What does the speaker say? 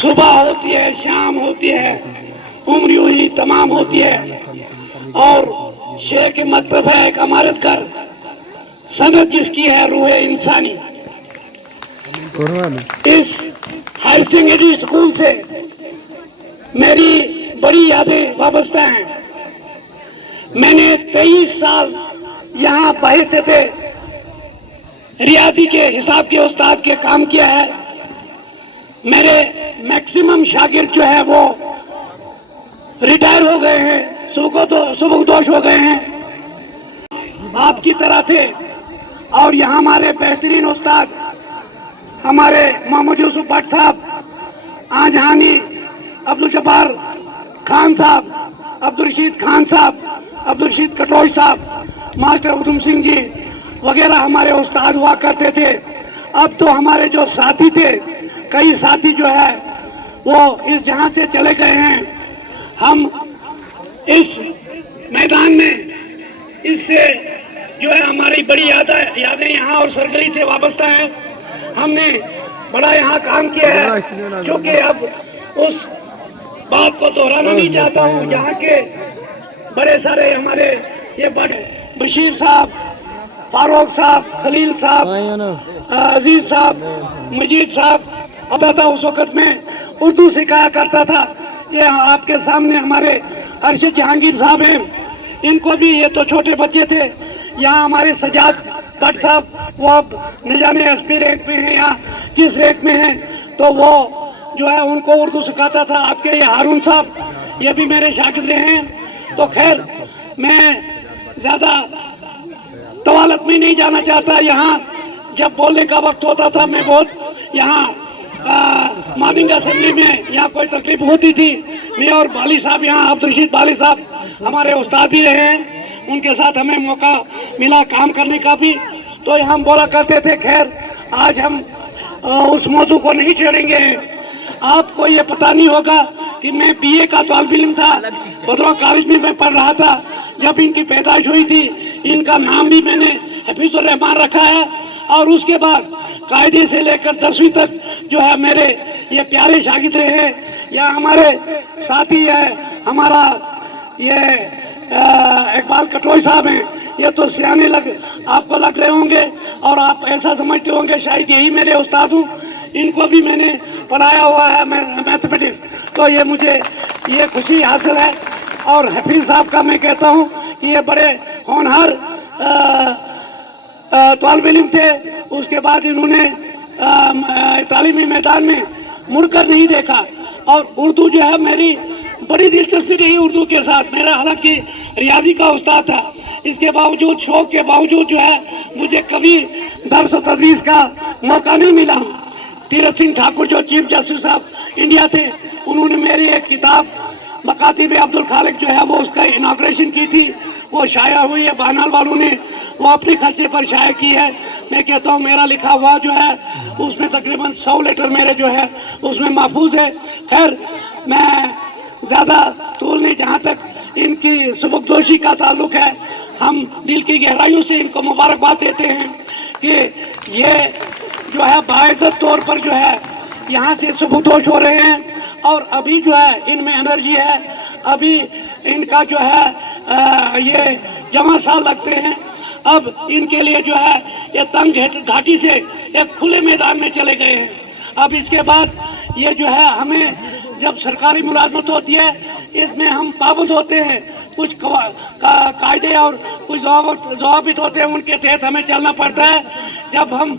सुबह होती है, शाम होती है, उम्र यूं ही तमाम होती है। और शेर के मतलब है एक अमारत कर, सनत जिसकी है रूह इंसानी। इस हायर सेकेंडरी स्कूल से मेरी बड़ी यादें वाबस्ता हैं। मैंने 23 साल यहाँ बहैसियत रियाजी के हिसाब के उस्ताद के काम किया है। मेरे मैक्सिमम शागिर्द जो है वो रिटायर हो गए हैं, सुबकदोश हो गए हैं, आपकी तरह थे। और यहाँ हमारे बेहतरीन उस्ताद हमारे मोहम्मद यूसुफ भट्ट साहब, आजहानी अब्दुल जब्बार खान साहब, अब्दुल रशीद खान साहब, अब्दुल रशीद कटोच साहब, मास्टर उधम सिंह जी वगैरह हमारे उस्ताद हुआ करते थे। अब तो हमारे जो साथी थे, कई साथी जो है वो इस जहां से चले गए हैं। हम इस मैदान में इससे जो है हमारी बड़ी यादें यहाँ और सरगरी से वाबस्ता है। हमने बड़ा यहाँ काम किया है, क्योंकि अब उस बात को दोहराना नहीं चाहता हूँ। यहाँ के बड़े सारे हमारे ये बड़े बशीर साहब, फारूक साहब, खलील साहब, अजीज साहब, मजीद साहब आता था। उस वक्त में उर्दू सिखाया करता था। ये आपके सामने हमारे अरशद जहांगीर साहब हैं, इनको भी, ये तो छोटे बच्चे थे। यहाँ हमारे सजाद भट्ट साहब, वो अब न जाने एसपी रैंक में हैं या किस रैंक में हैं, तो वो जो है उनको उर्दू सिखाता था। आपके ये हारून साहब, ये भी मेरे शागिर्द हैं। तो खैर मैं ज़्यादा तवालत में नहीं जाना चाहता। यहाँ जब बोलने का वक्त होता था, मैं बहुत यहाँ मॉर्निंग असेंबली में यहाँ कोई तकलीफ होती थी, मैं और बाली साहब, यहाँ अब्दुल रशीद बाली साहब हमारे उस्ताद भी रहे हैं, उनके साथ हमें मौका मिला काम करने का भी, तो हम बोला करते थे। खैर आज हम उस मौजू को नहीं छेड़ेंगे। आपको ये पता नहीं होगा कि मैं बीए का तालिब इल्म था, बदरवा कॉलेज में मैं पढ़ रहा था जब इनकी पैदाइश हुई थी। इनका नाम भी मैंने हफीजुर रहमान रखा है। और उसके बाद कायदे से लेकर 10वीं तक जो है मेरे ये प्यारे शागिर्द रहे। या हमारे साथी है हमारा ये इकबाल कटोच साहब हैं, ये तो सियाने आपको लग रहे होंगे और आप ऐसा समझते होंगे शायद यही मेरे उस्ताद हूँ। इनको भी मैंने पढ़ाया हुआ है मैथमेटिक्स, तो ये मुझे ये खुशी हासिल है। और हफीज साहब का मैं कहता हूँ कि ये बड़े होनहार तालिब इल्म थे। उसके बाद इन्होंने तालीमी मैदान में मुड़कर नहीं देखा। और उर्दू जो है, मेरी बड़ी दिलचस्पी रही उर्दू के साथ। मेरा हालांकि रियाजी का उस्ताद था, इसके बावजूद, शौक के बावजूद जो है मुझे कभी दर्स व तदरीस का मौका नहीं मिला। तीरथ सिंह ठाकुर जो चीफ जस्टिस साहब इंडिया थे, उन्होंने मेरी एक किताब मकातिब अब्दुल खालिक जो है वो उसका इनाग्रेशन की थी, वो शाया हुई है। बानाल वालों ने वो अपने खर्चे पर शाया की है। मैं कहता हूँ मेरा लिखा हुआ जो है उसमें तकरीबन 100 लेटर मेरे जो है उसमें महफूज है। खैर मैं ज़्यादा तूल नहीं, जहाँ तक इनकी सुबकदोशी का ताल्लुक है, हम दिल की गहराइयों से इनको मुबारकबाद देते हैं कि ये जो है बाइज्जत तौर पर जो है यहाँ से सुबकदोश हो रहे हैं। और अभी जो है इनमें एनर्जी है, अभी इनका जो है ये जमा साल लगते हैं। अब इनके लिए जो है ये तंग घाटी से एक खुले मैदान में चले गए हैं। अब इसके बाद ये जो है हमें जब सरकारी मुलाजमत होती है, इसमें हम पाबंद होते हैं, कुछ कायदे और कुछ जवाबित होते हैं, उनके तहत हमें चलना पड़ता है। जब हम